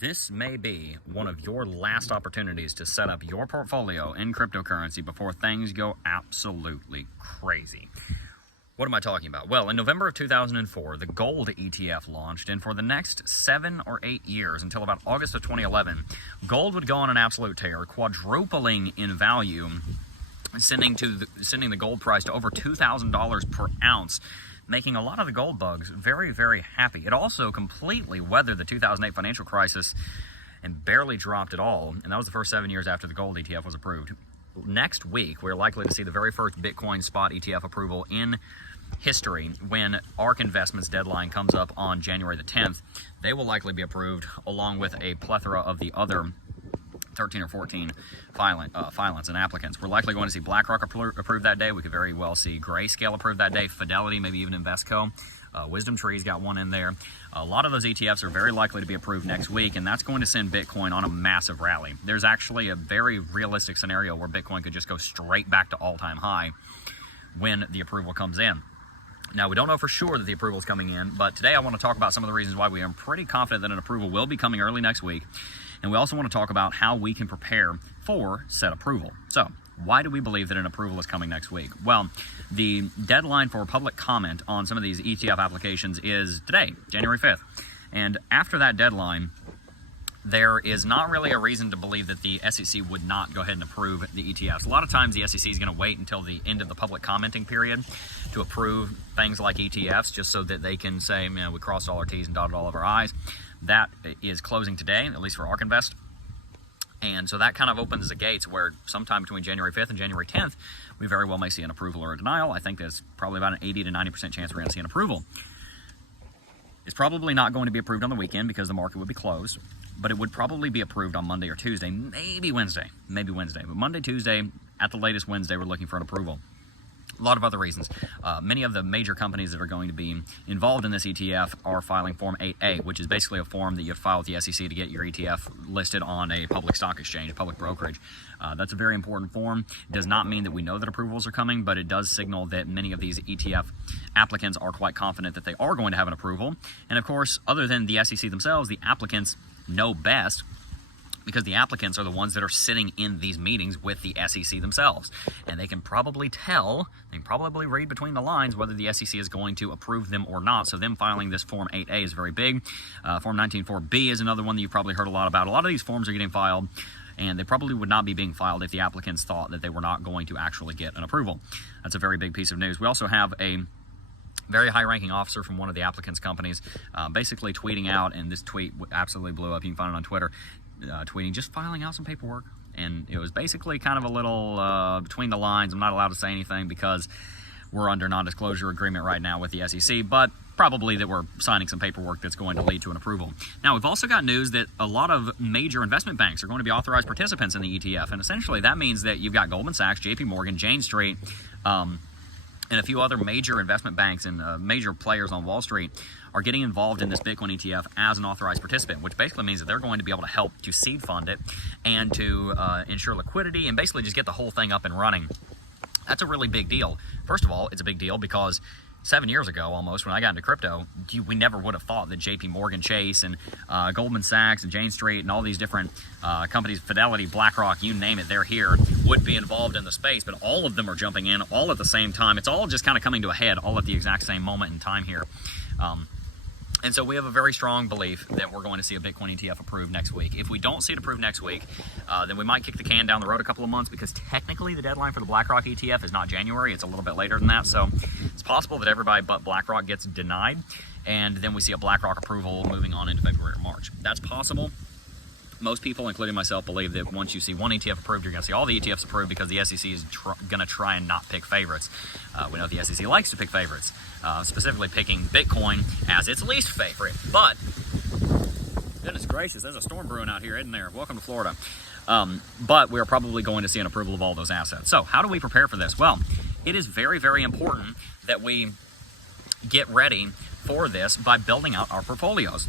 This may be one of your last opportunities to set up your portfolio in cryptocurrency before things go absolutely crazy. What am I talking about? Well, in November of 2004, the gold ETF launched, and for the next 7 or 8 years, until about August of 2011, gold would go on an absolute tear, quadrupling in value, sending the gold price to over $2,000 per ounce, making a lot of the gold bugs very, very happy. It also completely weathered the 2008 financial crisis and barely dropped at all, and that was the first 7 years after the gold ETF was approved. Next week, we're likely to see the very first Bitcoin spot ETF approval in history when ARK Investments deadline comes up on January the 10th. They will likely be approved along with a plethora of the other 13 or 14 filings and applicants. We're likely going to see BlackRock approved that day. We could very well see Grayscale approved that day, Fidelity, maybe even Invesco. Wisdom Tree's got one in there. A lot of those ETFs are very likely to be approved next week, and that's going to send Bitcoin on a massive rally. There's actually a very realistic scenario where Bitcoin could just go straight back to all-time high when the approval comes in. Now, we don't know for sure that the approval is coming in, but today I want to talk about some of the reasons why we are pretty confident that an approval will be coming early next week. And we also want to talk about how we can prepare for said approval. So, why do we believe that an approval is coming next week? Well, the deadline for public comment on some of these ETF applications is today, January 5th. And after that deadline, there is not really a reason to believe that the SEC would not go ahead and approve the ETFs. A lot of times the SEC is going to wait until the end of the public commenting period to approve things like ETFs, just so that they can say, you know, we crossed all our T's and dotted all of our I's. That is closing today, at least for ARK Invest. And so that kind of opens the gates where sometime between January 5th and January 10th, we very well may see an approval or a denial. I think there's probably about an 80 to 90% chance we're going to see an approval. It's probably not going to be approved on the weekend because the market would be closed, but it would probably be approved on Monday or Tuesday, maybe Wednesday. But Monday, Tuesday, at the latest Wednesday, we're looking for an approval. A lot of other reasons. Many of the major companies that are going to be involved in this ETF are filing Form 8A, which is basically a form that you have to file with the SEC to get your ETF listed on a public stock exchange, a public brokerage. That's a very important form. It does not mean that we know that approvals are coming, but it does signal that many of these ETF applicants are quite confident that they are going to have an approval. And of course, other than the SEC themselves, the applicants know best, because the applicants are the ones that are sitting in these meetings with the SEC themselves. And they can probably read between the lines whether the SEC is going to approve them or not. So them filing this Form 8A is very big. Form 194B is another one that you've probably heard a lot about. A lot of these forms are getting filed, and they probably would not be being filed if the applicants thought that they were not going to actually get an approval. That's a very big piece of news. We also have a very high-ranking officer from one of the applicants' companies basically tweeting out, and this tweet absolutely blew up. You can find it on Twitter. Tweeting, just filing out some paperwork, and it was basically kind of a little between the lines. I'm not allowed to say anything because we're under non-disclosure agreement right now with the SEC, but probably that we're signing some paperwork that's going to lead to an approval. Now, we've also got news that a lot of major investment banks are going to be authorized participants in the ETF, and essentially that means that you've got Goldman Sachs, JP Morgan, Jane Street, and a few other major investment banks and major players on Wall Street are getting involved in this Bitcoin ETF as an authorized participant, which basically means that they're going to be able to help to seed fund it and to ensure liquidity and basically just get the whole thing up and running. That's a really big deal. First of all, it's a big deal because 7 years ago almost, when I got into crypto, we never would have thought that JP Morgan Chase and Goldman Sachs and Jane Street and all these different companies, Fidelity, BlackRock, you name it, they're here, would be involved in the space, but all of them are jumping in all at the same time. It's all just kind of coming to a head all at the exact same moment in time here. And so we have a very strong belief that we're going to see a Bitcoin ETF approved next week. If we don't see it approved next week, then we might kick the can down the road a couple of months, because technically the deadline for the BlackRock ETF is not January. It's a little bit later than that. So it's possible that everybody but BlackRock gets denied, and then we see a BlackRock approval moving on into February or March. That's possible. Most people, including myself, believe that once you see one ETF approved, you're going to see all the ETFs approved, because the SEC is going to try and not pick favorites. We know the SEC likes to pick favorites, specifically picking Bitcoin as its least favorite. But, goodness gracious, there's a storm brewing out here, isn't there? Welcome to Florida. But we're probably going to see an approval of all those assets. So how do we prepare for this? Well, it is very, very important that we get ready for this by building out our portfolios.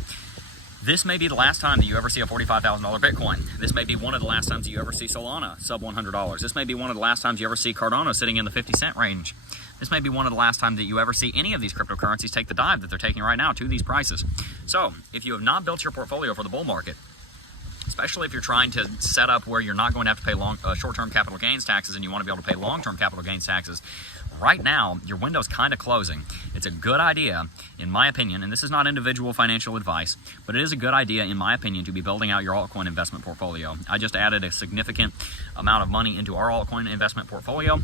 This may be the last time that you ever see a $45,000 Bitcoin. This may be one of the last times that you ever see Solana sub $100. This may be one of the last times you ever see Cardano sitting in the 50-cent range. This may be one of the last times that you ever see any of these cryptocurrencies take the dive that they're taking right now to these prices. So, if you have not built your portfolio for the bull market, especially if you're trying to set up where you're not going to have to pay short-term capital gains taxes and you want to be able to pay long-term capital gains taxes. Right now, your window's kind of closing. It's a good idea, in my opinion, and this is not individual financial advice, but it is a good idea, in my opinion, to be building out your altcoin investment portfolio. I just added a significant amount of money into our altcoin investment portfolio.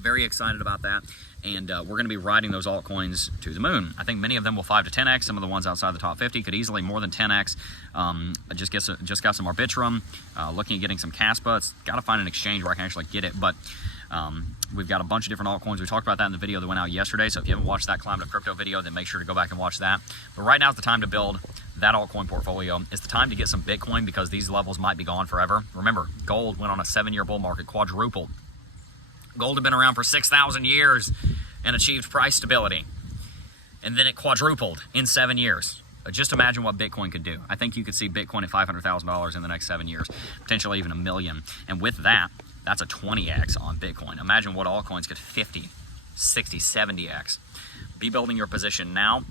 Very excited about that. And we're going to be riding those altcoins to the moon. I think many of them will 5 to 10x. Some of the ones outside the top 50 could easily more than 10x. I just got some Arbitrum, looking at getting some Caspa. It's got to find an exchange where I can actually get it, but we've got a bunch of different altcoins. We talked about that in the video that went out yesterday, so if you haven't watched that Climb to Crypto video, then make sure to go back and watch that. But right now is the time to build that altcoin portfolio. It's the time to get some Bitcoin because these levels might be gone forever. Remember, gold went on a 7-year bull market, quadrupled. Gold had been around for 6,000 years and achieved price stability. And then it quadrupled in 7 years. Just imagine what Bitcoin could do. I think you could see Bitcoin at $500,000 in the next 7 years, potentially even $1 million. And with that, that's a 20x on Bitcoin. Imagine what altcoins could 50, 60, 70x. Be building your position now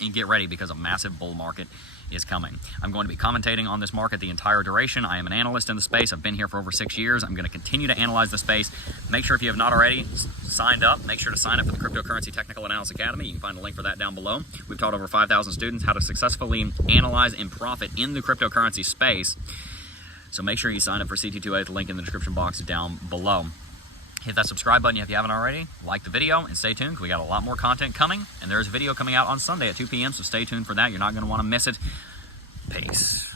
and get ready because a massive bull market is coming. I'm going to be commentating on this market the entire duration. I am an analyst in the space. I've been here for over 6 years. I'm going to continue to analyze the space. Make sure if you have not already signed up, make sure to sign up for the Cryptocurrency Technical Analysis Academy. You can find a link for that down below. We've taught over 5,000 students how to successfully analyze and profit in the cryptocurrency space. So make sure you sign up for CT2A at the link in the description box down below. Hit that subscribe button if you haven't already. Like the video and stay tuned because we got a lot more content coming. And there's a video coming out on Sunday at 2 p.m. So stay tuned for that. You're not going to want to miss it. Peace.